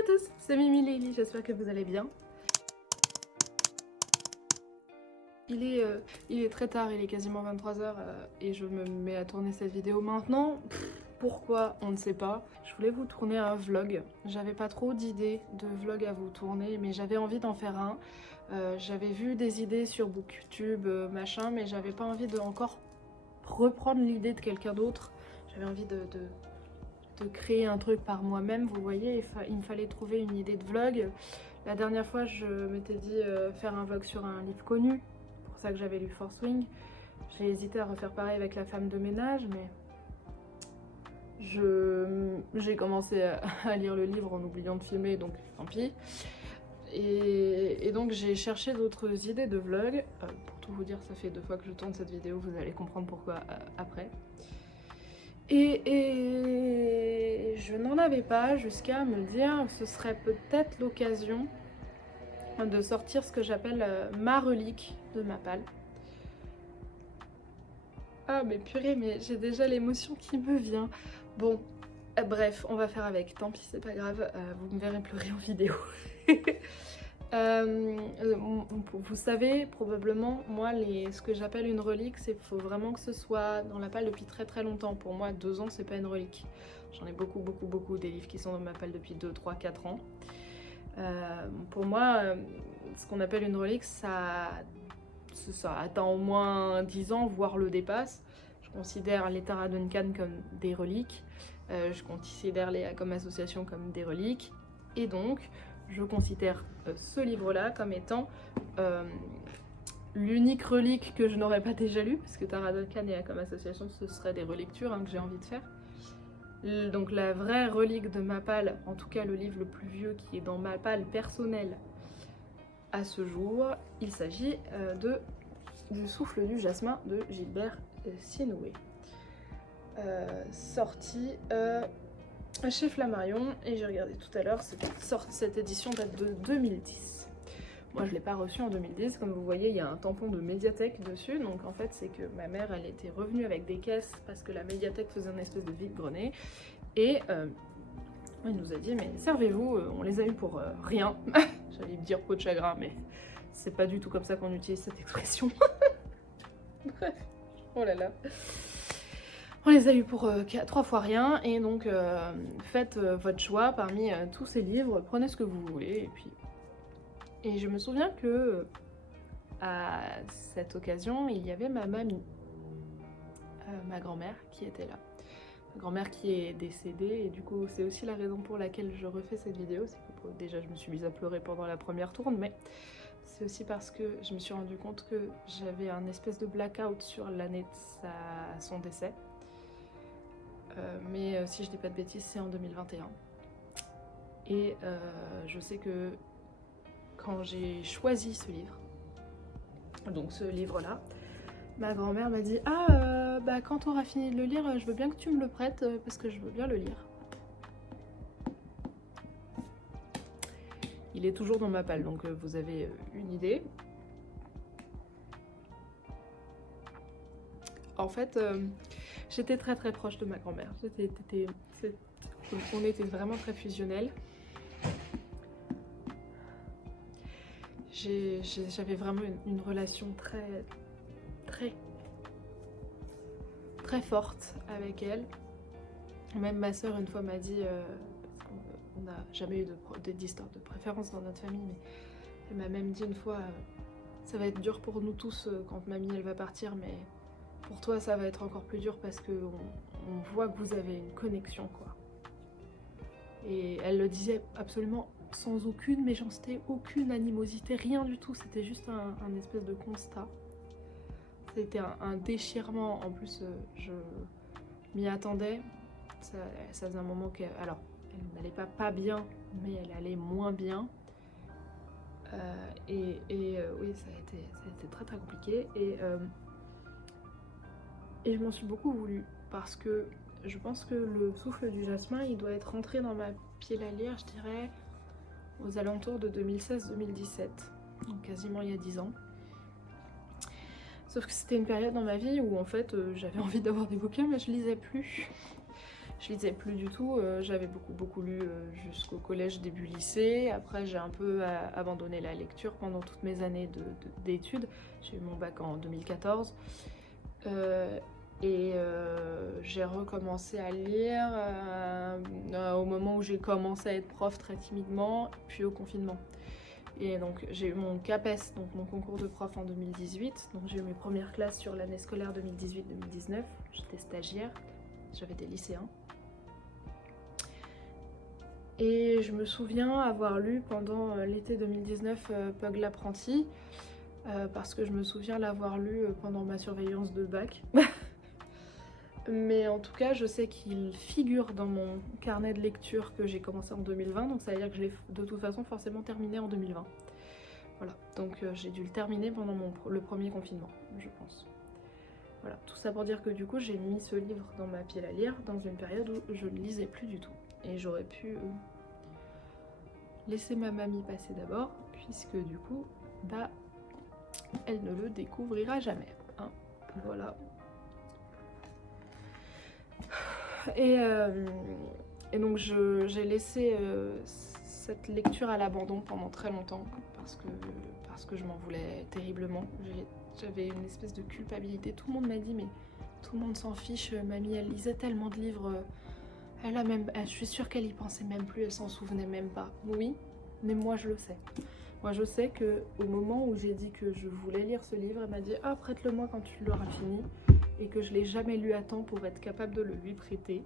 à tous, c'est Mimi Lily, j'espère que vous allez bien. Il est très tard, il est quasiment 23h et je me mets à tourner cette vidéo maintenant. Pourquoi? On ne sait pas. Je voulais vous tourner un vlog. J'avais pas trop d'idées de vlog à vous tourner, mais j'avais envie d'en faire un. J'avais vu des idées sur BookTube, machin, mais j'avais pas envie de encore reprendre l'idée de quelqu'un d'autre. J'avais envie de créer un truc par moi-même, vous voyez, il me fallait trouver une idée de vlog. La dernière fois, je m'étais dit faire un vlog sur un livre connu, pour ça que j'avais lu Fourth Wing. J'ai hésité à refaire pareil avec La femme de ménage, mais j'ai commencé à lire le livre en oubliant de filmer, donc tant pis. Et donc j'ai cherché d'autres idées de vlog. Pour tout vous dire, ça fait 2 fois que je tourne cette vidéo, vous allez comprendre pourquoi après. Et je n'en avais pas jusqu'à me dire que ce serait peut-être l'occasion de sortir ce que j'appelle ma relique de Mappal. Ah mais purée, mais j'ai déjà l'émotion qui me vient. Bon, bref, on va faire avec, tant pis, c'est pas grave, vous me verrez pleurer en vidéo. Vous savez probablement, moi, ce que j'appelle une relique, c'est qu'il faut vraiment que ce soit dans la palle depuis très très longtemps. Pour moi, 2 ans, c'est pas une relique. J'en ai beaucoup des livres qui sont dans ma palle depuis 2, 3, 4 ans. Pour moi, ce qu'on appelle une relique, ça atteint au moins 10 ans, voire le dépasse. Je considère les Tara Duncan comme des reliques. Je considère les comme association comme des reliques. Et donc, je considère ce livre-là comme étant l'unique relique que je n'aurais pas déjà lu, parce que Tara Duncan et comme association, ce serait des relectures que j'ai envie de faire. Donc la vraie relique de Mappal, en tout cas le livre le plus vieux qui est dans Mappal personnel à ce jour, il s'agit du Souffle du Jasmin de Gilbert Sinoué. Sorti chez Flammarion, et j'ai regardé tout à l'heure, cette édition date de 2010. Moi je ne l'ai pas reçu en 2010, comme vous voyez il y a un tampon de médiathèque dessus, donc en fait c'est que ma mère elle était revenue avec des caisses parce que la médiathèque faisait un espèce de vide-grenier, et elle nous a dit mais servez-vous, on les a eu pour rien. J'allais me dire peau de chagrin, mais c'est pas du tout comme ça qu'on utilise cette expression. Bref, oh là là. On les a eu pour 3 fois rien, et donc faites votre choix parmi tous ces livres, prenez ce que vous voulez, et puis... Et je me souviens que à cette occasion, il y avait ma mamie, ma grand-mère qui était là. Ma grand-mère qui est décédée, et du coup c'est aussi la raison pour laquelle je refais cette vidéo, c'est que déjà je me suis mise à pleurer pendant la première tourne, mais c'est aussi parce que je me suis rendu compte que j'avais un espèce de blackout sur l'année de son décès. Mais si je dis pas de bêtises, c'est en 2021. Et je sais que quand j'ai choisi ce livre, donc ce livre-là, ma grand-mère m'a dit « Ah, bah quand on aura fini de le lire, je veux bien que tu me le prêtes, parce que je veux bien le lire. » Il est toujours dans ma palle, donc vous avez une idée. En fait, j'étais très très proche de ma grand-mère. On était vraiment très fusionnels. J'avais vraiment une relation très forte avec elle. Même ma soeur une fois m'a dit, parce qu'on n'a jamais eu d'histoire de préférence dans notre famille, mais elle m'a même dit une fois, ça va être dur pour nous tous quand mamie elle va partir, mais pour toi ça va être encore plus dur parce qu'on voit que vous avez une connexion, quoi. Et elle le disait absolument sans aucune méchanceté, aucune animosité, rien du tout, c'était juste un espèce de constat. C'était un déchirement, en plus je m'y attendais, ça faisait un moment qu'elle... Alors, elle n'allait pas bien, mais elle allait moins bien. Oui, ça a été très très compliqué, et je m'en suis beaucoup voulu, parce que je pense que le Souffle du Jasmin, il doit être rentré dans ma pile à lire, je dirais, aux alentours de 2016-2017, donc quasiment il y a 10 ans. Sauf que c'était une période dans ma vie où en fait j'avais envie d'avoir des bouquins mais je lisais plus. Je lisais plus du tout, j'avais beaucoup lu jusqu'au collège, début lycée. Après j'ai un peu abandonné la lecture pendant toutes mes années d'études. J'ai eu mon bac en 2014 j'ai recommencé à lire au moment où j'ai commencé à être prof très timidement, puis au confinement. Et donc j'ai eu mon CAPES, donc mon concours de prof en 2018. Donc j'ai eu mes premières classes sur l'année scolaire 2018-2019. J'étais stagiaire, j'avais des lycéens. Et je me souviens avoir lu pendant l'été 2019 Pug l'apprenti, parce que je me souviens l'avoir lu pendant ma surveillance de bac. Mais en tout cas, je sais qu'il figure dans mon carnet de lecture que j'ai commencé en 2020, donc ça veut dire que je l'ai de toute façon forcément terminé en 2020. Voilà, donc j'ai dû le terminer pendant le premier confinement, je pense. Voilà, tout ça pour dire que du coup j'ai mis ce livre dans ma pile à lire dans une période où je ne lisais plus du tout. Et j'aurais pu laisser ma mamie passer d'abord, puisque du coup, bah, elle ne le découvrira jamais. Hein. Voilà. Et donc j'ai laissé cette lecture à l'abandon pendant très longtemps parce que je m'en voulais terriblement. J'avais une espèce de culpabilité. Tout le monde m'a dit mais tout le monde s'en fiche, mamie elle lisait tellement de livres, je suis sûre qu'elle y pensait même plus, elle s'en souvenait même pas. Oui, mais moi je le sais. Moi je sais que au moment où j'ai dit que je voulais lire ce livre, elle m'a dit ah prête-le-moi quand tu l'auras fini. Et que je l'ai jamais lu à temps pour être capable de le lui prêter.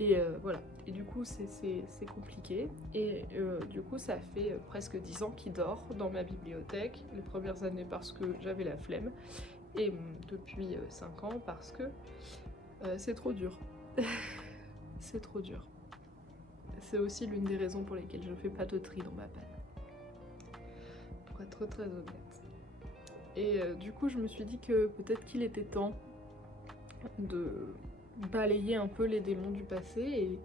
Et voilà. Et du coup, c'est compliqué. Et du coup, ça fait presque 10 ans qu'il dort dans ma bibliothèque. Les premières années parce que j'avais la flemme. Et depuis 5 ans parce que c'est trop dur. C'est trop dur. C'est aussi l'une des raisons pour lesquelles je fais pas de tri dans ma panne. Pour être très honnête. Et du coup, je me suis dit que peut-être qu'il était temps de balayer un peu les démons du passé et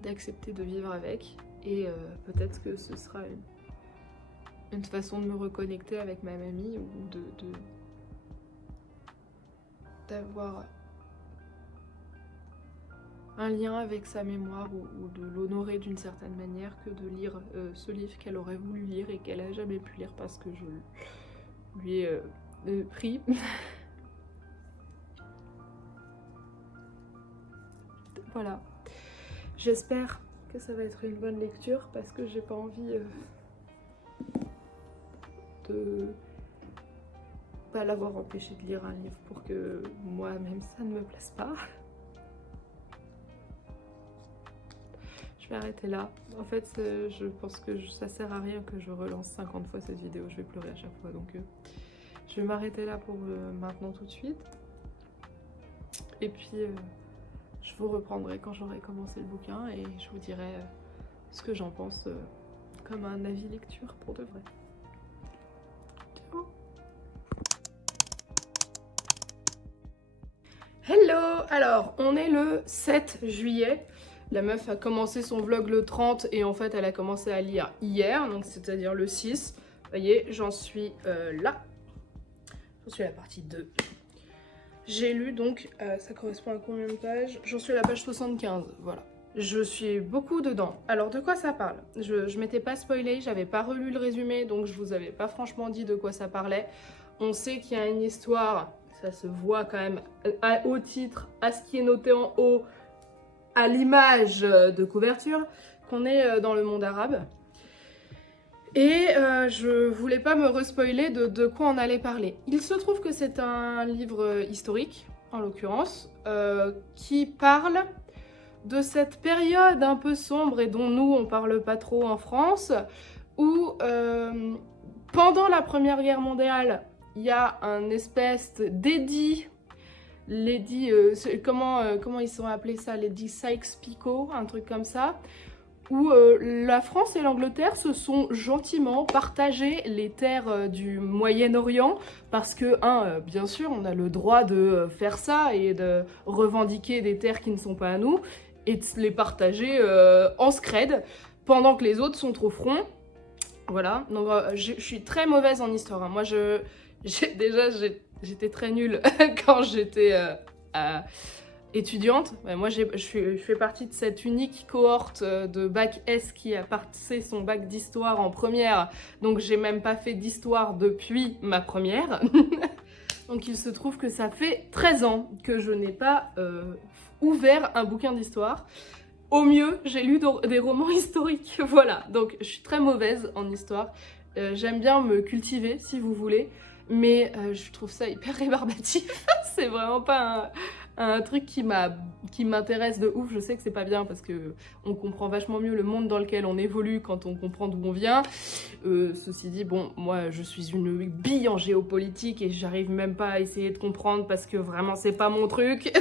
d'accepter de vivre avec. Et peut-être que ce sera une façon de me reconnecter avec ma mamie ou d'avoir un lien avec sa mémoire ou de l'honorer d'une certaine manière que de lire ce livre qu'elle aurait voulu lire et qu'elle a jamais pu lire parce que je lui ai pris. Voilà. J'espère que ça va être une bonne lecture parce que j'ai pas envie de pas l'avoir empêché de lire un livre pour que moi-même ça ne me plaise pas. Je vais arrêter là. En fait, je pense que ça sert à rien que je relance 50 fois cette vidéo. Je vais pleurer à chaque fois. Donc, je vais m'arrêter là pour maintenant tout de suite. Et puis, je vous reprendrai quand j'aurai commencé le bouquin et je vous dirai ce que j'en pense comme un avis lecture pour de vrai. Ciao. Hello! Alors, on est le 7 juillet. La meuf a commencé son vlog le 30 et en fait elle a commencé à lire hier, donc c'est-à-dire le 6. Vous voyez, j'en suis là. J'en suis à la partie 2. J'ai lu donc, ça correspond à combien de pages? J'en suis à la page 75, voilà. Je suis beaucoup dedans. Alors de quoi ça parle? Je m'étais pas spoilée, j'avais pas relu le résumé, donc je vous avais pas franchement dit de quoi ça parlait. On sait qu'il y a une histoire, ça se voit quand même au titre, à ce qui est noté en haut, à l'image de couverture, qu'on est dans le monde arabe. Et je voulais pas me respoiler de quoi on allait parler. Il se trouve que c'est un livre historique, en l'occurrence, qui parle de cette période un peu sombre et dont nous on parle pas trop en France, où pendant la Première Guerre mondiale, il y a un espèce d'édit, comment ils sont appelés ça, l'édit Sykes-Picot, un truc comme ça, où la France et l'Angleterre se sont gentiment partagé les terres du Moyen-Orient, parce que, bien sûr, on a le droit de faire ça et de revendiquer des terres qui ne sont pas à nous, et de les partager en scred, pendant que les autres sont au front. Voilà, donc je suis très mauvaise en histoire. Hein. Moi, j'étais très nulle quand j'étais étudiante. Moi, je fais partie de cette unique cohorte de bac S qui a passé son bac d'histoire en première, donc j'ai même pas fait d'histoire depuis ma première. Donc il se trouve que ça fait 13 ans que je n'ai pas ouvert un bouquin d'histoire. Au mieux, j'ai lu des romans historiques, voilà. Donc je suis très mauvaise en histoire. J'aime bien me cultiver, si vous voulez, mais je trouve ça hyper rébarbatif. C'est vraiment pas un truc qui m'intéresse de ouf. Je sais que c'est pas bien parce que on comprend vachement mieux le monde dans lequel on évolue quand on comprend d'où on vient. Ceci dit, bon, moi je suis une bille en géopolitique et j'arrive même pas à essayer de comprendre parce que vraiment c'est pas mon truc.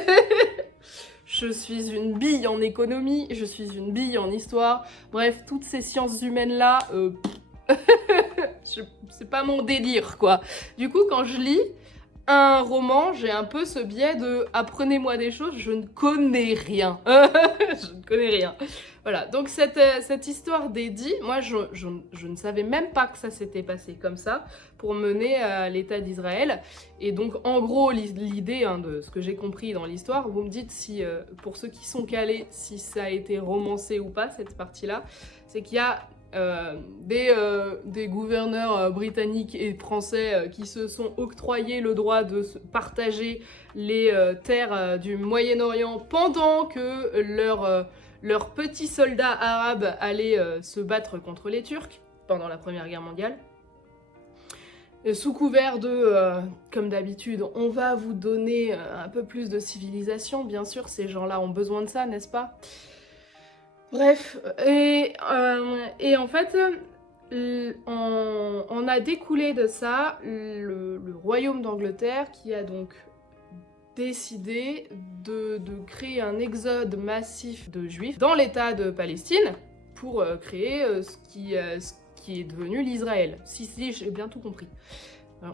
Je suis une bille en économie, je suis une bille en histoire. Bref, toutes ces sciences humaines-là, c'est pas mon délire, quoi. Du coup, quand je lis un roman, j'ai un peu ce biais de « apprenez-moi des choses, je ne connais rien ». Je ne connais rien. Voilà, donc cette histoire d'Eddie, moi, je ne savais même pas que ça s'était passé comme ça pour mener à l'État d'Israël. Et donc, en gros, l'idée de ce que j'ai compris dans l'histoire, vous me dites si, pour ceux qui sont calés, si ça a été romancé ou pas, cette partie-là, c'est qu'il y a des gouverneurs britanniques et français qui se sont octroyés le droit de partager les terres du Moyen-Orient pendant que leurs petits soldats arabes allaient se battre contre les Turcs pendant la Première Guerre mondiale. Sous couvert de, comme d'habitude, on va vous donner un peu plus de civilisation, bien sûr, ces gens-là ont besoin de ça, n'est-ce pas ? Bref, et en fait, on a découlé de ça le royaume d'Angleterre qui a donc décidé de créer un exode massif de juifs dans l'état de Palestine pour créer ce qui est devenu l'Israël. Si, j'ai bien tout compris.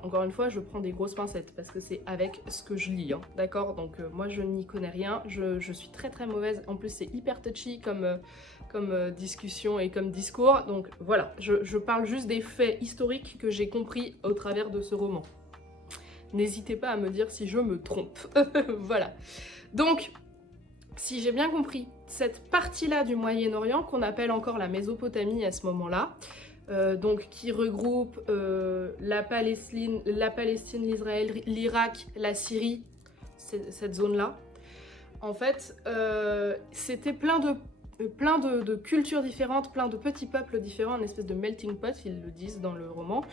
Encore une fois, je prends des grosses pincettes parce que c'est avec ce que je lis, hein, d'accord ? Donc moi je n'y connais rien, je suis très très mauvaise, en plus c'est hyper touchy comme discussion et comme discours, donc voilà, je parle juste des faits historiques que j'ai compris au travers de ce roman. N'hésitez pas à me dire si je me trompe, voilà. Donc, si j'ai bien compris, cette partie-là du Moyen-Orient, qu'on appelle encore la Mésopotamie à ce moment-là, donc qui regroupe la Palestine, l'Israël, l'Irak, la Syrie, cette zone-là. En fait, c'était plein de cultures différentes, plein de petits peuples différents, une espèce de melting pot, ils le disent dans le roman.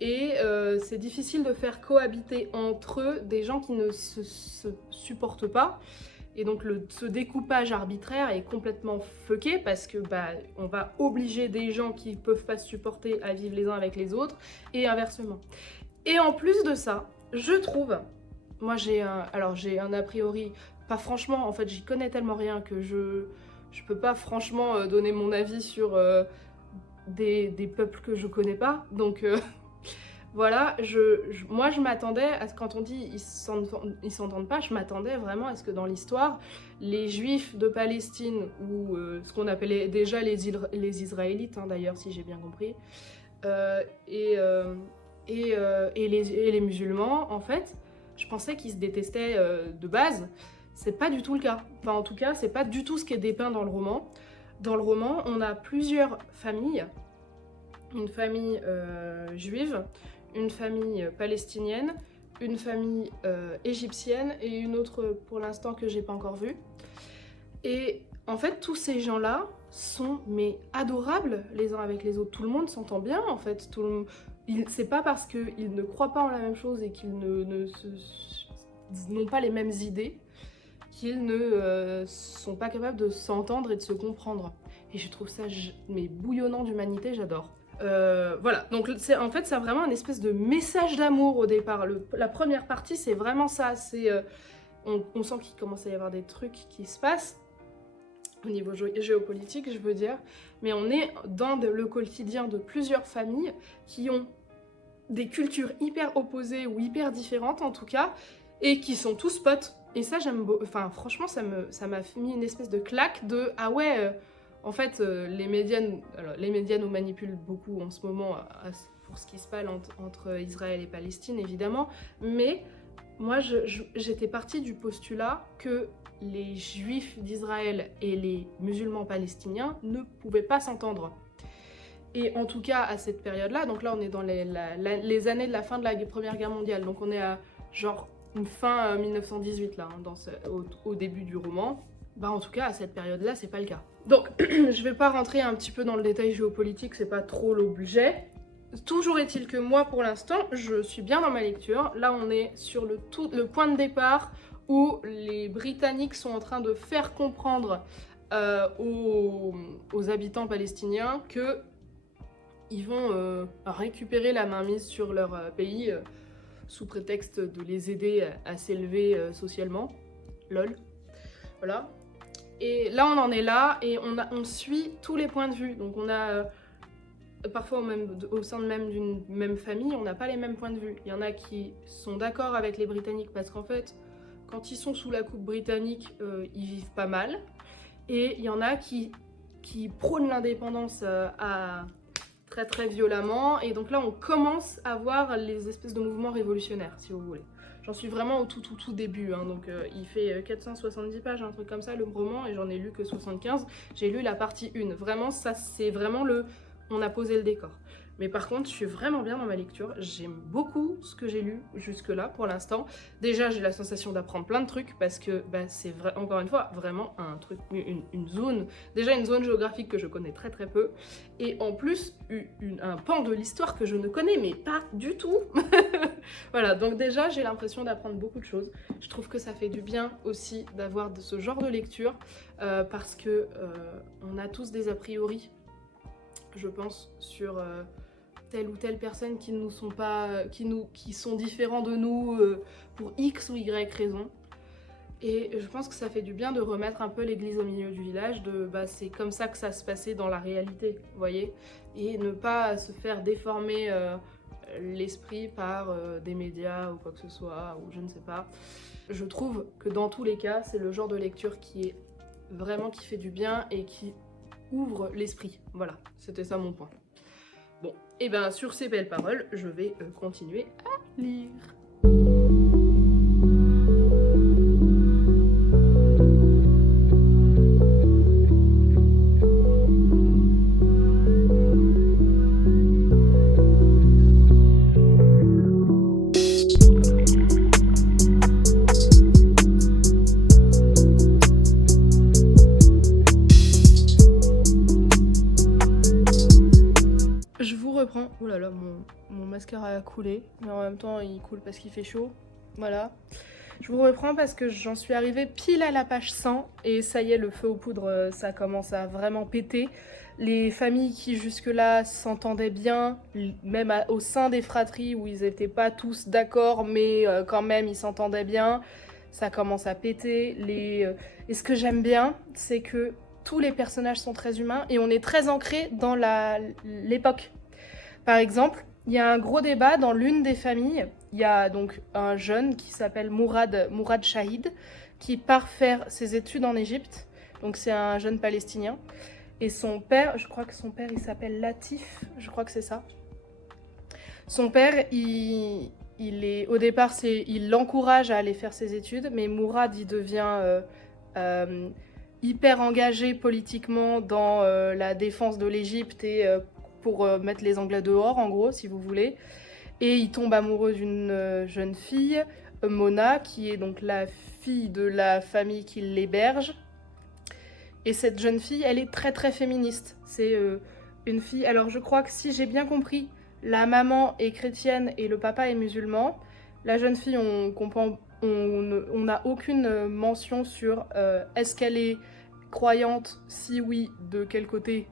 Et c'est difficile de faire cohabiter entre eux des gens qui ne se supportent pas. Et donc ce découpage arbitraire est complètement fucké parce que on va obliger des gens qui peuvent pas se supporter à vivre les uns avec les autres et inversement. Et en plus de ça, je trouve, moi j'ai un a priori, pas franchement, en fait j'y connais tellement rien que je peux pas franchement donner mon avis sur des peuples que je connais pas, donc voilà, moi je m'attendais à ce, quand on dit ils s'entendent pas, je m'attendais vraiment à ce que dans l'histoire, les juifs de Palestine, ou ce qu'on appelait déjà les Israélites, hein, d'ailleurs, si j'ai bien compris, et les musulmans, en fait, je pensais qu'ils se détestaient de base. C'est pas du tout le cas. Enfin, en tout cas, c'est pas du tout ce qui est dépeint dans le roman. Dans le roman, on a plusieurs familles. Une famille juive, une famille palestinienne, une famille égyptienne et une autre pour l'instant que j'ai pas encore vue. Et en fait, tous ces gens-là sont adorables les uns avec les autres. Tout le monde s'entend bien en fait. C'est pas parce qu'ils ne croient pas en la même chose et qu'ils n'ont pas les mêmes idées qu'ils ne sont pas capables de s'entendre et de se comprendre. Et je trouve ça bouillonnant d'humanité, j'adore. Voilà, donc en fait c'est vraiment un espèce de message d'amour au départ. La première partie c'est vraiment ça, on sent qu'il commence à y avoir des trucs qui se passent au niveau géopolitique, je veux dire, mais on est dans le quotidien de plusieurs familles qui ont des cultures hyper opposées ou hyper différentes en tout cas, et qui sont tous potes. Et ça j'aime beaucoup, enfin franchement ça m'a mis une espèce de claque de ah ouais, en fait les médias nous manipulent beaucoup en ce moment pour ce qui se passe entre Israël et Palestine évidemment, mais moi j'étais partie du postulat que les juifs d'Israël et les musulmans palestiniens ne pouvaient pas s'entendre. Et en tout cas à cette période-là, donc là on est dans les années de la fin de la Première Guerre mondiale, donc on est à genre une fin 1918 là, hein, au début du roman. Bah en tout cas à cette période-là c'est pas le cas. Donc je vais pas rentrer un petit peu dans le détail géopolitique, c'est pas trop l'objet. Toujours est-il que moi pour l'instant je suis bien dans ma lecture. Là on est sur le point de départ où les Britanniques sont en train de faire comprendre aux habitants palestiniens que ils vont récupérer la mainmise sur leur pays sous prétexte de les aider à s'élever socialement. Lol. Voilà. Et là, on en est là et on suit tous les points de vue. Donc on a parfois au sein d'une même famille, on n'a pas les mêmes points de vue. Il y en a qui sont d'accord avec les Britanniques parce qu'en fait, quand ils sont sous la coupe britannique, ils vivent pas mal. Et il y en a qui prônent l'indépendance très très violemment, et donc là on commence à voir les espèces de mouvements révolutionnaires, si vous voulez. J'en suis vraiment au tout début, hein, donc il fait 470 pages, un truc comme ça, le roman, et j'en ai lu que 75. J'ai lu la partie 1, vraiment ça c'est vraiment on a posé le décor. Mais par contre, je suis vraiment bien dans ma lecture, j'aime beaucoup ce que j'ai lu jusque-là pour l'instant. Déjà, j'ai la sensation d'apprendre plein de trucs parce que bah, c'est encore une fois vraiment un truc, une zone géographique que je connais très très peu, et en plus un pan de l'histoire que je ne connais mais pas du tout. Voilà, donc déjà j'ai l'impression d'apprendre beaucoup de choses. Je trouve que ça fait du bien aussi d'avoir ce genre de lecture parce que on a tous des a priori, je pense, sur telle ou telle personne qui nous sont pas, qui sont différents de nous pour X ou Y raison. Et je pense que ça fait du bien de remettre un peu l'église au milieu du village, bah, c'est comme ça que ça se passait dans la réalité, vous voyez, et ne pas se faire déformer l'esprit par des médias ou quoi que ce soit, ou je ne sais pas. Je trouve que dans tous les cas, c'est le genre de lecture qui fait du bien et qui ouvre l'esprit. Voilà, c'était ça mon point. Bon, et bien sur ces belles paroles, je vais continuer à lire. Oh là là, mon mascara a coulé, mais en même temps il coule parce qu'il fait chaud. Voilà. Je vous reprends parce que j'en suis arrivée pile à la page 100 et ça y est, le feu aux poudres, ça commence à vraiment péter. Les familles qui jusque-là s'entendaient bien, même au sein des fratries où ils n'étaient pas tous d'accord, mais quand même ils s'entendaient bien, ça commence à péter. Et ce que j'aime bien, c'est que tous les personnages sont très humains et on est très ancré dans l'époque. Par exemple, il y a un gros débat dans l'une des familles. Il y a donc un jeune qui s'appelle Mourad Shahid, qui part faire ses études en Égypte. Donc c'est un jeune palestinien. Et son père, je crois que son père il s'appelle Latif, je crois que c'est ça. Son père, au départ, il l'encourage à aller faire ses études, mais Mourad, il devient hyper engagé politiquement dans la défense de l'Égypte et pour mettre les Anglais dehors, en gros, si vous voulez. Et il tombe amoureux d'une jeune fille, Mona, qui est donc la fille de la famille qui l'héberge. Et cette jeune fille, elle est très très féministe. C'est une fille... Alors je crois que si j'ai bien compris, la maman est chrétienne et le papa est musulman. La jeune fille, on n'a aucune mention sur est-ce qu'elle est croyante, si oui, de quel côté.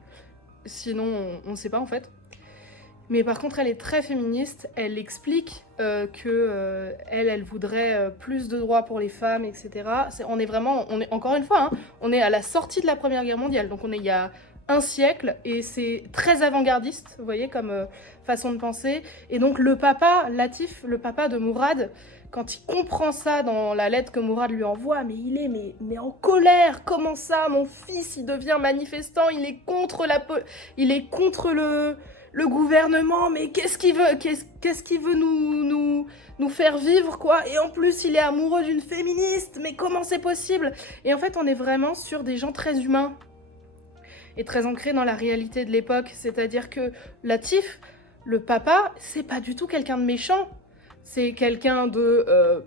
Sinon, on ne sait pas en fait. Mais par contre, elle est très féministe. Elle explique que elle voudrait plus de droits pour les femmes, etc. On est encore une fois, hein, on est à la sortie de la Première Guerre mondiale. Donc on est il y a un siècle et c'est très avant-gardiste, vous voyez, comme façon de penser. Et donc le papa, Latif, le papa de Mourad, quand il comprend ça dans la lettre que Mourad lui envoie, mais il est mais en colère. Comment ça, mon fils, il devient manifestant, il est contre le gouvernement, mais qu'est-ce qu'il veut, qu'est-ce qu'il veut nous faire vivre, quoi. Et en plus, il est amoureux d'une féministe, mais comment c'est possible? Et en fait, on est vraiment sur des gens très humains et très ancrés dans la réalité de l'époque. C'est-à-dire que Latif, le papa, c'est pas du tout quelqu'un de méchant. C'est quelqu'un de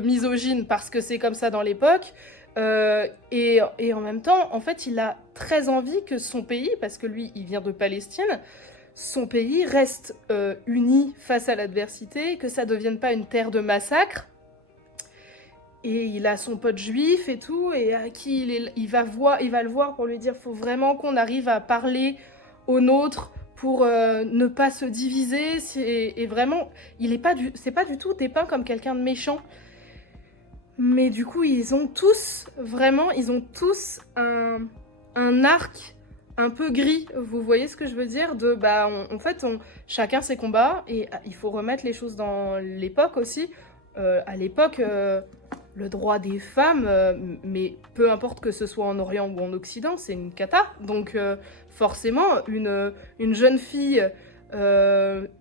misogyne parce que c'est comme ça dans l'époque. Et en même temps, en fait, il a très envie que son pays, parce que lui, il vient de Palestine, son pays reste uni face à l'adversité, que ça ne devienne pas une terre de massacre. Et il a son pote juif et tout, et à qui il va le voir pour lui dire faut vraiment qu'on arrive à parler aux nôtres pour ne pas se diviser. Et vraiment, c'est pas du tout dépeint comme quelqu'un de méchant. Mais du coup, ils ont tous un arc un peu gris. Vous voyez ce que je veux dire? Chacun ses combats, et il faut remettre les choses dans l'époque aussi. À l'époque, le droit des femmes, mais peu importe que ce soit en Orient ou en Occident, c'est une cata. Donc forcément, une jeune fille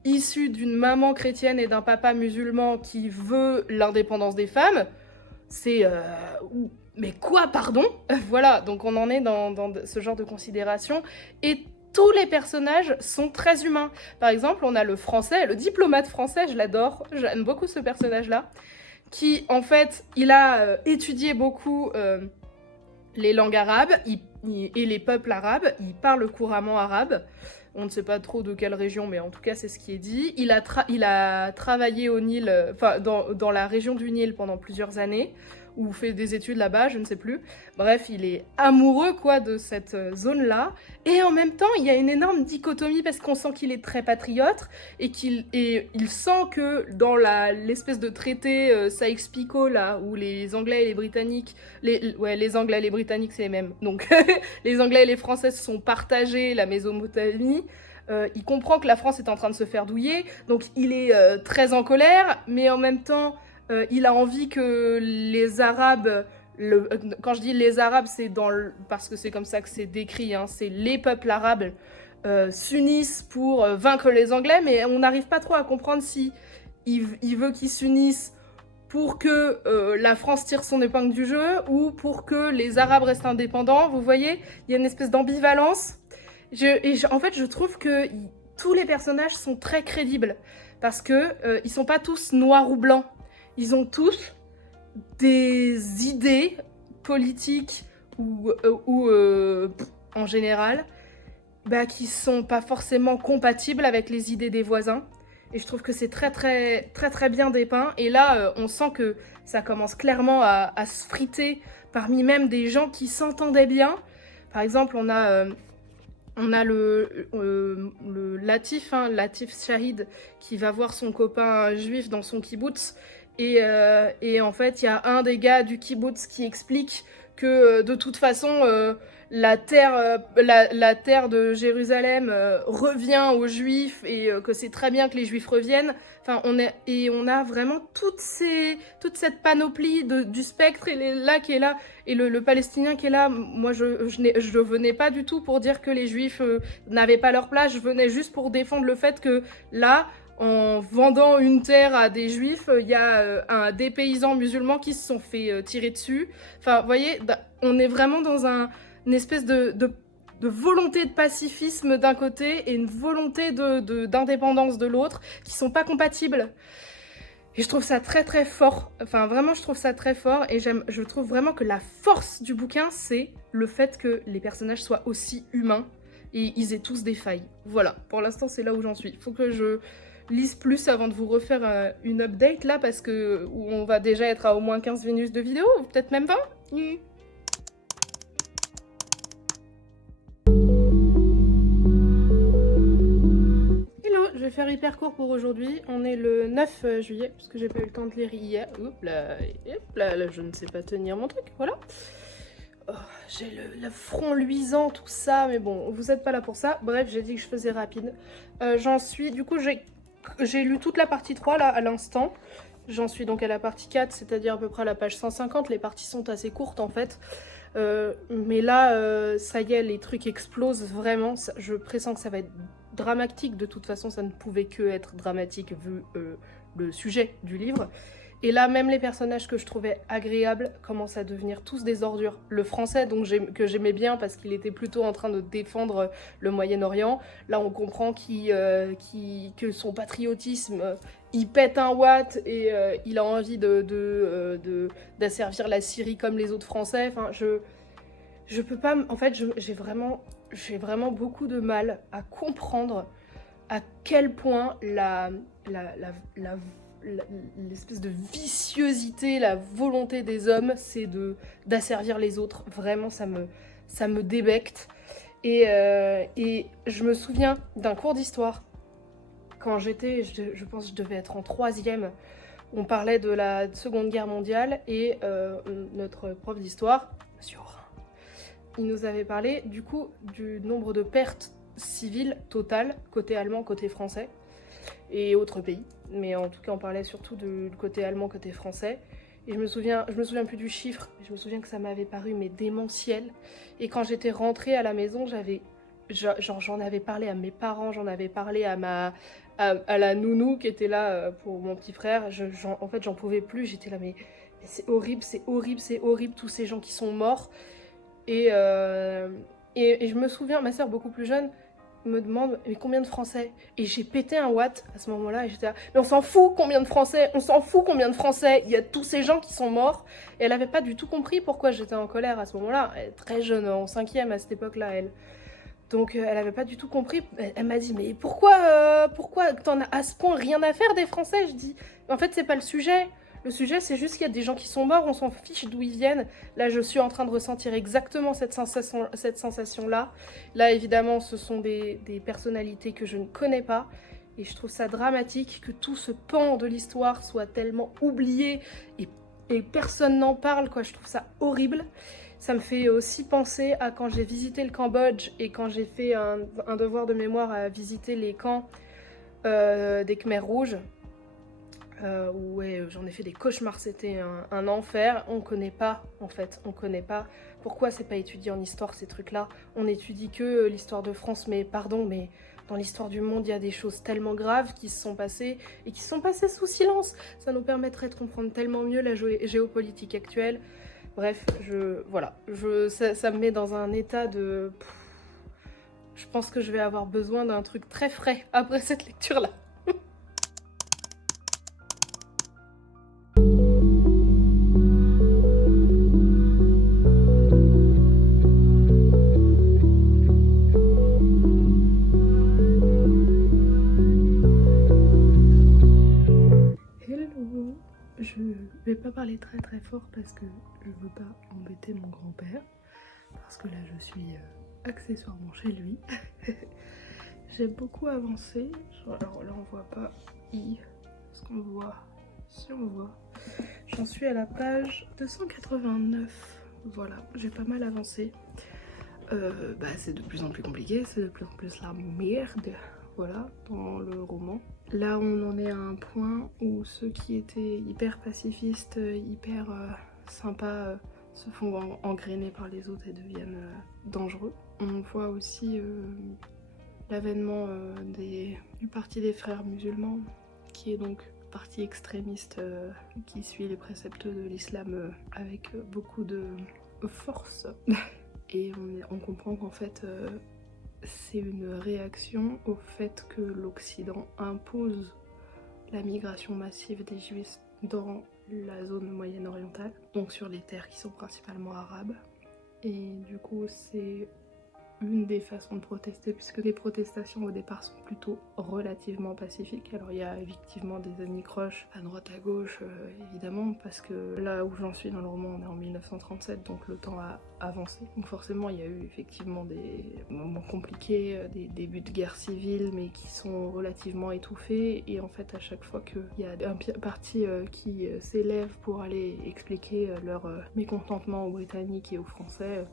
issue d'une maman chrétienne et d'un papa musulman qui veut l'indépendance des femmes, c'est... mais quoi, pardon? Voilà, donc on en est dans ce genre de considération. Et tous les personnages sont très humains. Par exemple, on a le français, le diplomate français, je l'adore, j'aime beaucoup ce personnage-là, qui, en fait, il a étudié beaucoup les langues arabes et les peuples arabes, il parle couramment arabe. On ne sait pas trop de quelle région, mais en tout cas, c'est ce qui est dit. Il a travaillé au Nil, dans la région du Nil pendant plusieurs années, ou fait des études là-bas, je ne sais plus. Bref, il est amoureux, quoi, de cette zone-là. Et en même temps, il y a une énorme dichotomie parce qu'on sent qu'il est très patriote et il sent que dans l'espèce de traité Sykes-Picot, là, où les Anglais et les Britanniques... les Anglais et les Britanniques, c'est les mêmes. Donc, les Anglais et les Français se sont partagés la Mésopotamie. Il comprend que la France est en train de se faire douiller. Donc, il est très en colère, mais en même temps... il a envie que les Arabes, quand je dis les Arabes, c'est parce que c'est comme ça que c'est décrit, hein, c'est les peuples arabes s'unissent pour vaincre les Anglais, mais on n'arrive pas trop à comprendre si il veut qu'ils s'unissent pour que la France tire son épingle du jeu ou pour que les Arabes restent indépendants. Vous voyez, il y a une espèce d'ambivalence. En fait, je trouve que tous les personnages sont très crédibles parce que ils sont pas tous noirs ou blancs. Ils ont tous des idées politiques ou en général qui sont pas forcément compatibles avec les idées des voisins. Et je trouve que c'est très très très très bien dépeint. Et là, on sent que ça commence clairement à se friter parmi même des gens qui s'entendaient bien. Par exemple, on a le Latif, hein, Latif Shahid, qui va voir son copain juif dans son kibbutz. Et en fait, il y a un des gars du kibbutz qui explique que de toute façon, la terre de Jérusalem revient aux Juifs et que c'est très bien que les Juifs reviennent. Enfin, on a vraiment toute cette panoplie du spectre qui est là et le Palestinien qui est là. Moi, je venais pas du tout pour dire que les Juifs n'avaient pas leur place. Je venais juste pour défendre le fait que là, en vendant une terre à des juifs, il y a des paysans musulmans qui se sont fait tirer dessus. Enfin, vous voyez, on est vraiment dans une espèce de volonté de pacifisme d'un côté et une volonté d'indépendance de l'autre qui sont pas compatibles. Et je trouve ça très très fort. Enfin, vraiment, je trouve ça très fort. Et je trouve vraiment que la force du bouquin, c'est le fait que les personnages soient aussi humains et ils aient tous des failles. Voilà, pour l'instant, c'est là où j'en suis. Il faut que je lise plus avant de vous refaire une update là parce que on va déjà être à au moins 15 minutes de vidéo, peut-être même 20. Hello, je vais faire hyper court pour aujourd'hui. On est le 9 juillet parce que j'ai pas eu le temps de lire hier. Hop là, je ne sais pas tenir mon truc, voilà. Oh, j'ai le front luisant, tout ça, mais bon, vous êtes pas là pour ça. Bref, j'ai dit que je faisais rapide. Du coup, j'ai lu toute la partie 3 là à l'instant. J'en suis donc à la partie 4, c'est-à-dire à peu près à la page 150. Les parties sont assez courtes en fait. Mais là, ça y est, les trucs explosent vraiment. Je pressens que ça va être dramatique, de toute façon ça ne pouvait que être dramatique vu le sujet du livre. Et là, même les personnages que je trouvais agréables commencent à devenir tous des ordures. Le français, donc que j'aimais bien parce qu'il était plutôt en train de défendre le Moyen-Orient, là on comprend que son patriotisme, il pète un watt et il a envie d'asservir la Syrie comme les autres Français. Enfin, je peux pas... En fait, j'ai vraiment beaucoup de mal à comprendre à quel point l'espèce de viciosité, la volonté des hommes, c'est d'asservir les autres. Vraiment, ça me débecte. Et je me souviens d'un cours d'histoire, quand je pense que je devais être en 3e, on parlait de la Seconde Guerre mondiale, et notre prof d'histoire, Monsieur Aurin, il nous avait parlé du coup du nombre de pertes civiles totales, côté allemand, côté français, et autres pays. Mais en tout cas, on parlait surtout du côté allemand, côté français. Et je me souviens plus du chiffre, mais je me souviens que ça m'avait paru mais démentiel. Et quand j'étais rentrée à la maison, j'en avais parlé à mes parents, j'en avais parlé à la nounou qui était là pour mon petit frère. En fait, j'en pouvais plus. J'étais là, mais c'est horrible, c'est horrible, c'est horrible, tous ces gens qui sont morts. Et je me souviens, ma soeur beaucoup plus jeune me demande mais combien de Français, et j'ai pété un watt à ce moment-là, et j'étais là, mais on s'en fout combien de Français, on s'en fout combien de Français, il y a tous ces gens qui sont morts. Et elle avait pas du tout compris pourquoi j'étais en colère à ce moment-là. Elle est très jeune, en 5e à cette époque-là, elle. Donc elle avait pas du tout compris. Elle m'a dit mais pourquoi t'en as à ce point rien à faire des Français? Je dis en fait c'est pas le sujet. Le sujet c'est juste qu'il y a des gens qui sont morts, on s'en fiche d'où ils viennent. Là je suis en train de ressentir exactement cette sensation-là. Là évidemment ce sont des personnalités que je ne connais pas. Et je trouve ça dramatique que tout ce pan de l'histoire soit tellement oublié et personne n'en parle, quoi. Je trouve ça horrible. Ça me fait aussi penser à quand j'ai visité le Cambodge et quand j'ai fait un devoir de mémoire à visiter les camps des Khmers rouges. Où ouais, j'en ai fait des cauchemars, c'était un enfer. On connaît pas, en fait, on connaît pas. Pourquoi c'est pas étudié en histoire ces trucs-là? On étudie que l'histoire de France, mais pardon, mais dans l'histoire du monde, il y a des choses tellement graves qui se sont passées et qui se sont passées sous silence. Ça nous permettrait de comprendre tellement mieux la géopolitique actuelle. Bref, ça me met dans un état de... Je pense que je vais avoir besoin d'un truc très frais après cette lecture-là. Hello, je vais pas parler très très fort parce que je veux pas embêter mon grand-père, parce que là je suis accessoirement chez lui. J'ai beaucoup avancé. Alors là on voit pas ce qu'on voit. Si on voit, j'en suis à la page 289. Voilà, j'ai pas mal avancé. C'est de plus en plus compliqué, c'est de plus en plus la merde. Voilà, dans le roman. Là, on en est à un point où ceux qui étaient hyper pacifistes, hyper sympas, se font engrainer par les autres et deviennent dangereux. On voit aussi l'avènement du parti des frères musulmans, qui est donc parti extrémiste qui suit les préceptes de l'islam avec beaucoup de force. Et on comprend qu'en fait c'est une réaction au fait que l'Occident impose la migration massive des Juifs dans la zone moyenne-orientale, donc sur les terres qui sont principalement arabes. Et du coup c'est une des façons de protester, puisque les protestations au départ sont plutôt relativement pacifiques. Alors il y a effectivement des anicroches à droite à gauche, évidemment, parce que là où j'en suis dans le roman, on est en 1937, donc le temps a avancé. Donc forcément il y a eu effectivement des moments compliqués, des débuts de guerre civile, mais qui sont relativement étouffés. Et en fait à chaque fois qu'il y a un parti qui s'élève pour aller expliquer leur mécontentement aux Britanniques et aux Français,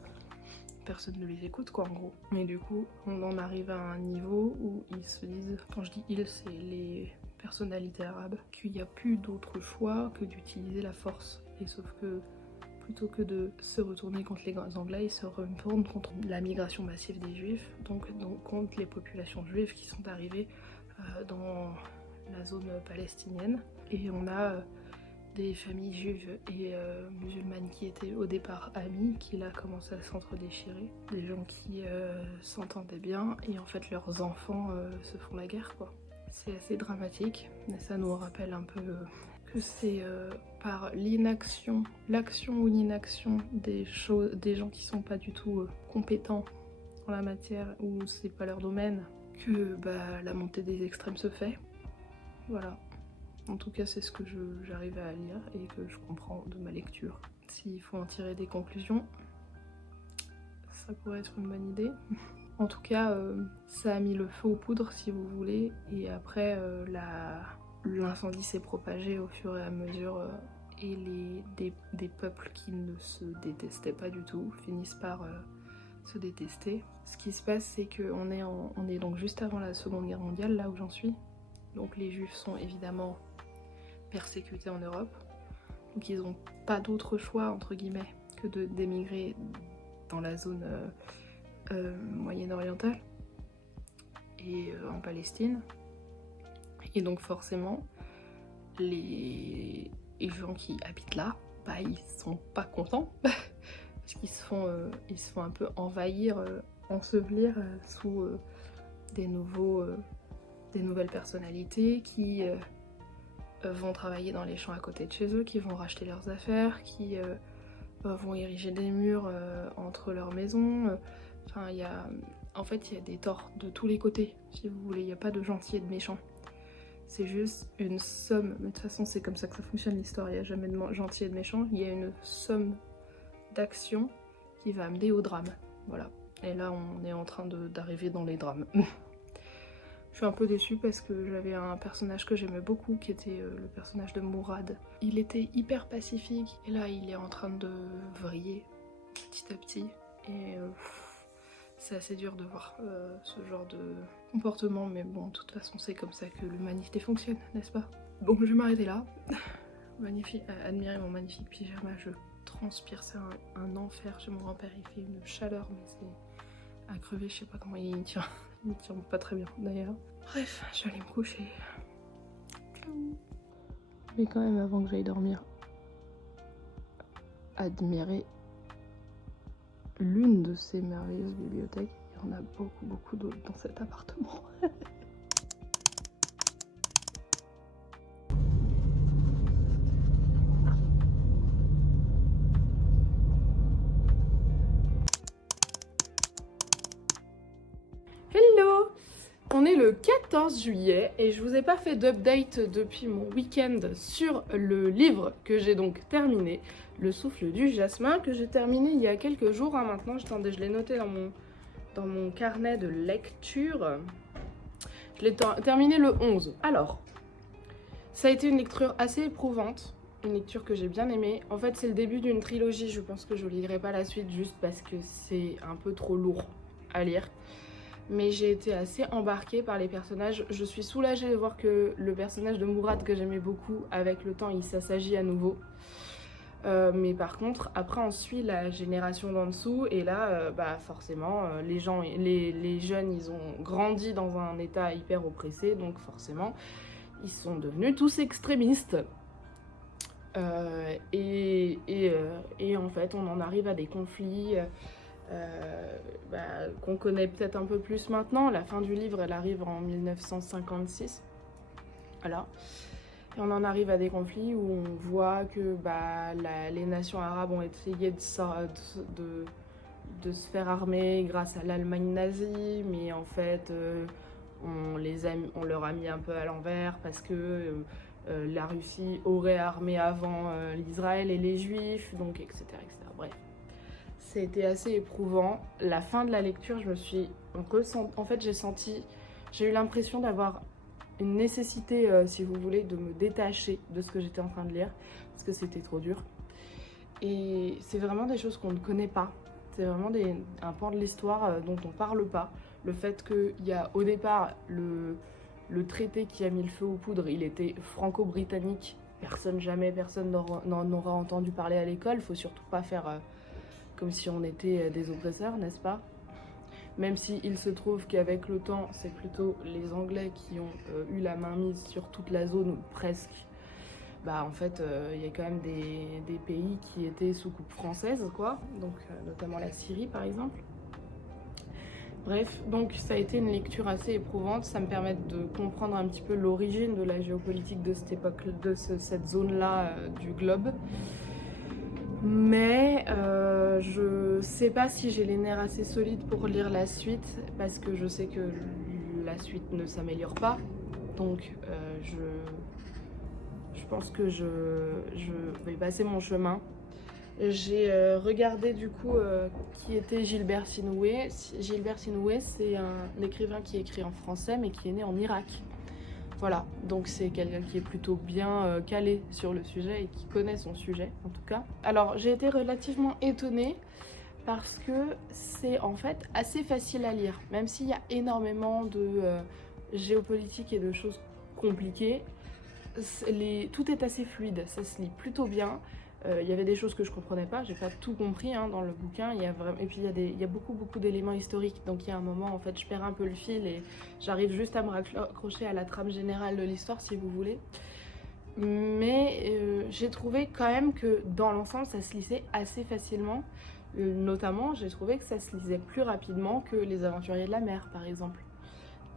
personne ne les écoute, quoi, en gros. Et du coup, on en arrive à un niveau où ils se disent, quand je dis ils, c'est les personnalités arabes, qu'il n'y a plus d'autre choix que d'utiliser la force. Et sauf que plutôt que de se retourner contre les Anglais, ils se retournent contre la migration massive des Juifs, donc contre les populations juives qui sont arrivées dans la zone palestinienne. Et on a des familles juives et musulmanes qui étaient au départ amies, qui là commencent à s'entre-déchirer, des gens qui s'entendaient bien, et en fait leurs enfants se font la guerre, quoi. C'est assez dramatique, mais ça nous rappelle un peu que c'est par l'inaction, l'action ou l'inaction des gens qui sont pas du tout compétents en la matière, ou c'est pas leur domaine, que la montée des extrêmes se fait. Voilà. En tout cas, c'est ce que j'arrive à lire et que je comprends de ma lecture. S'il faut en tirer des conclusions, ça pourrait être une bonne idée. En tout cas, ça a mis le feu aux poudres, si vous voulez, et après, l'incendie s'est propagé au fur et à mesure, et des peuples qui ne se détestaient pas du tout finissent par se détester. Ce qui se passe, c'est qu'on est donc juste avant la Seconde Guerre mondiale, là où j'en suis. Donc les Juifs sont évidemment persécutés en Europe, donc ils n'ont pas d'autre choix entre guillemets que d'émigrer dans la zone moyen-orientale et en Palestine, et donc forcément les gens qui habitent là, ils sont pas contents parce qu'ils se font un peu envahir, ensevelir sous des nouvelles personnalités qui vont travailler dans les champs à côté de chez eux, qui vont racheter leurs affaires, qui vont ériger des murs entre leurs maisons. Enfin, il y a des torts de tous les côtés, si vous voulez. Il n'y a pas de gentil et de méchant. C'est juste une somme, mais de toute façon c'est comme ça que ça fonctionne l'histoire, il n'y a jamais de gentil et de méchant. Il y a une somme d'actions qui va amener au drame. Voilà. Et là on est en train d'arriver dans les drames. Je suis un peu déçue parce que j'avais un personnage que j'aimais beaucoup qui était le personnage de Mourad. Il était hyper pacifique et là il est en train de vriller petit à petit, et c'est assez dur de voir ce genre de comportement, mais bon, de toute façon c'est comme ça que l'humanité fonctionne, n'est-ce pas? Donc je vais m'arrêter là. Magnifique, admirez mon magnifique pyjama, je transpire, c'est un enfer chez mon grand-père, il fait une chaleur, mais c'est à crever, je sais pas comment il tient. Il tient pas très bien d'ailleurs. Bref, je vais aller me coucher. Ciao. Mais quand même, avant que j'aille dormir, admirer l'une de ces merveilleuses bibliothèques. Il y en a beaucoup d'autres dans cet appartement. Hello! On est le 14 juillet et je vous ai pas fait d'update depuis mon week-end sur le livre que j'ai donc terminé, Le souffle du jasmin, que j'ai terminé il y a quelques jours maintenant. Attendez, je l'ai noté dans mon carnet de lecture. Je l'ai terminé le 11. Alors, ça a été une lecture assez éprouvante, une lecture que j'ai bien aimée. En fait, c'est le début d'une trilogie, je pense que je lirai pas la suite juste parce que c'est un peu trop lourd à lire. Mais j'ai été assez embarquée par les personnages. Je suis soulagée de voir que le personnage de Mourad, que j'aimais beaucoup, avec le temps il s'assagit à nouveau. Mais par contre, après on suit la génération d'en dessous, et là forcément les jeunes ils ont grandi dans un état hyper oppressé, donc forcément ils sont devenus tous extrémistes. Et en fait on en arrive à des conflits qu'on connaît peut-être un peu plus maintenant. La fin du livre elle arrive en 1956. Voilà. Et on en arrive à des conflits où on voit que les nations arabes ont essayé de se faire armer grâce à l'Allemagne nazie, mais en fait on leur a mis un peu à l'envers parce que la Russie aurait armé avant l'Israël et les Juifs, donc etc. Bref, c'était assez éprouvant. La fin de la lecture, j'ai eu l'impression d'avoir une nécessité, si vous voulez, de me détacher de ce que j'étais en train de lire, parce que c'était trop dur. Et c'est vraiment des choses qu'on ne connaît pas. C'est vraiment un pan de l'histoire dont on parle pas. Le fait qu'il y a au départ le traité qui a mis le feu aux poudres, il était franco-britannique, jamais personne n'en aura entendu parler à l'école. Faut surtout pas faire comme si on était des oppresseurs, n'est-ce pas? Même s'il se trouve qu'avec le temps, c'est plutôt les Anglais qui ont eu la main mise sur toute la zone, ou presque. Bah en fait, il y a quand même des pays qui étaient sous coupe française, quoi. Donc notamment la Syrie, par exemple. Bref, donc ça a été une lecture assez éprouvante. Ça me permet de comprendre un petit peu l'origine de la géopolitique de cette époque, cette zone-là du globe. Mais je sais pas si j'ai les nerfs assez solides pour lire la suite, parce que je sais que la suite ne s'améliore pas. Donc je pense que je vais passer mon chemin. J'ai regardé du coup qui était Gilbert Sinoué. Gilbert Sinoué, c'est un écrivain qui écrit en français mais qui est né en Irak. Voilà, donc c'est quelqu'un qui est plutôt bien calé sur le sujet et qui connaît son sujet en tout cas. Alors j'ai été relativement étonnée parce que c'est en fait assez facile à lire. Même s'il y a énormément de géopolitique et de choses compliquées, tout est assez fluide, ça se lit plutôt bien. Il y avait des choses que je comprenais pas, j'ai pas tout compris dans le bouquin. Et puis il y a beaucoup d'éléments historiques, donc il y a un moment en fait je perds un peu le fil et j'arrive juste à me raccrocher à la trame générale de l'histoire si vous voulez. Mais j'ai trouvé quand même que dans l'ensemble ça se lisait assez facilement. Notamment j'ai trouvé que ça se lisait plus rapidement que Les Aventuriers de la Mer par exemple.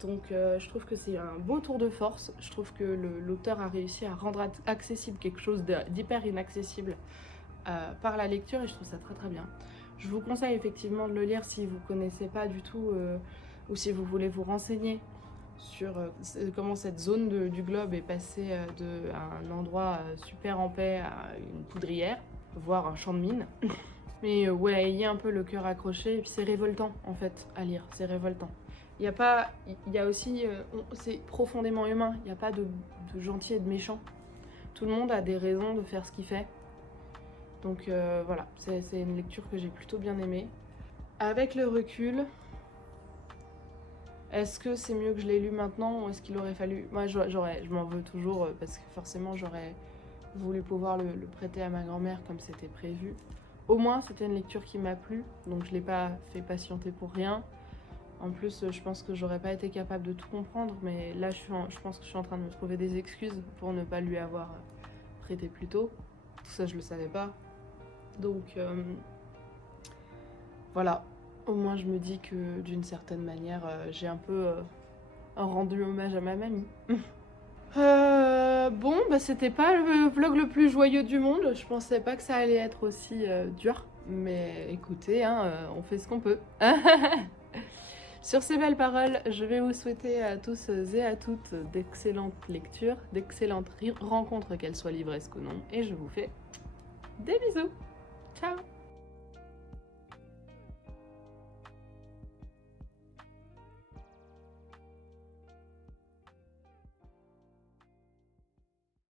Donc je trouve que c'est un beau tour de force. Je trouve que l'auteur a réussi à rendre accessible quelque chose d'hyper inaccessible par la lecture et je trouve ça très très bien. Je vous conseille effectivement de le lire si vous ne connaissez pas du tout ou si vous voulez vous renseigner sur comment cette zone du globe est passée à un endroit super en paix à une poudrière, voire un champ de mine. Mais ouais, ayez un peu le cœur accroché et puis c'est révoltant en fait à lire, c'est révoltant. Il y a aussi, c'est profondément humain, il n'y a pas de gentil et de méchant. Tout le monde a des raisons de faire ce qu'il fait. Donc voilà, c'est une lecture que j'ai plutôt bien aimée. Avec le recul, est-ce que c'est mieux que je l'ai lu maintenant ou est-ce qu'il aurait fallu... Moi je m'en veux toujours parce que forcément j'aurais voulu pouvoir le prêter à ma grand-mère comme c'était prévu. Au moins c'était une lecture qui m'a plu, donc je ne l'ai pas fait patienter pour rien. En plus, je pense que j'aurais pas été capable de tout comprendre, mais là, je pense que je suis en train de me trouver des excuses pour ne pas lui avoir prêté plus tôt. Tout ça, je le savais pas. Donc, voilà. Au moins, je me dis que d'une certaine manière, j'ai un peu rendu hommage à ma mamie. Bon, bah, c'était pas le vlog le plus joyeux du monde. Je pensais pas que ça allait être aussi dur. Mais écoutez, on fait ce qu'on peut. Sur ces belles paroles, je vais vous souhaiter à tous et à toutes d'excellentes lectures, d'excellentes rencontres, qu'elles soient livresques ou non, et je vous fais des bisous. Ciao!